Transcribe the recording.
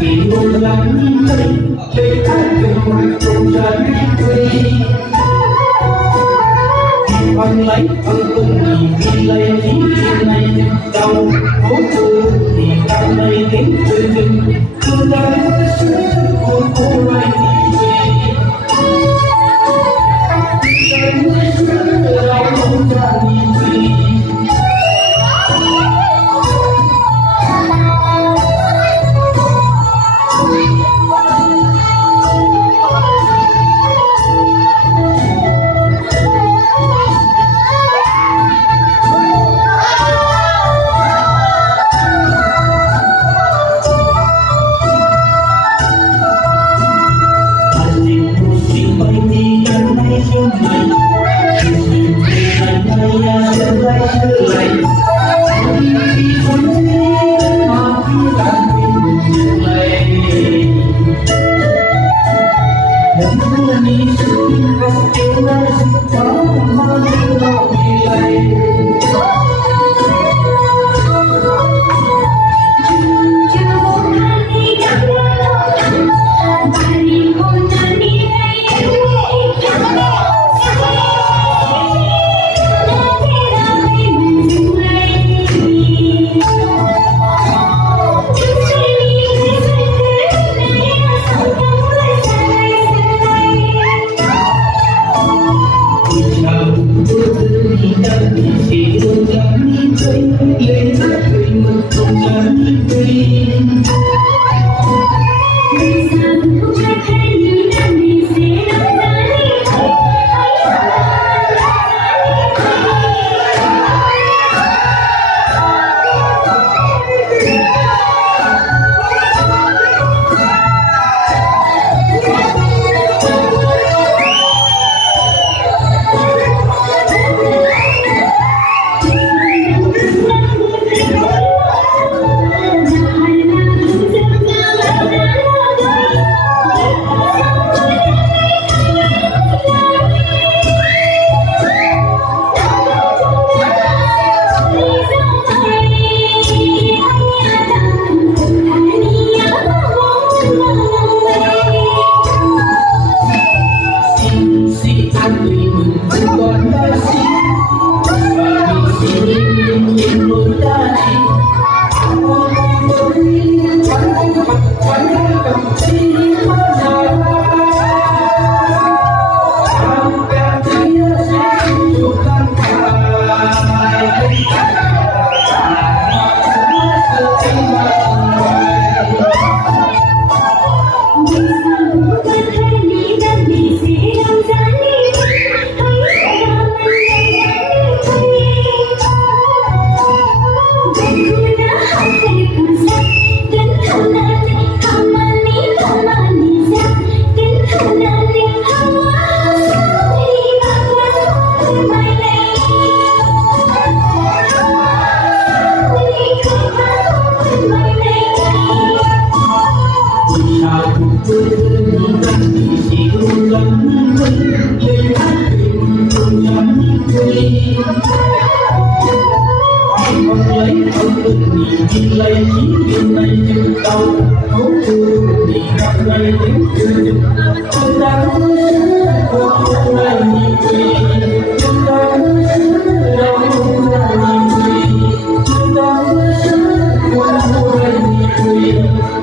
thì buồn lắm để ta cùng cùng ra đi quê bằng lấy bằng cùng vì lấy những chuyện này đau khổ thương thì càng ngày đến từ rừng cứ đang sớm của cô lại đi về đau không ra đi về lấy những điều này như đau khổ thương thì gặp lại những chuyện chúng ta không lại nhìn gì chúng ta đau không lại nhìn gì chúng ta không lại nhìn gì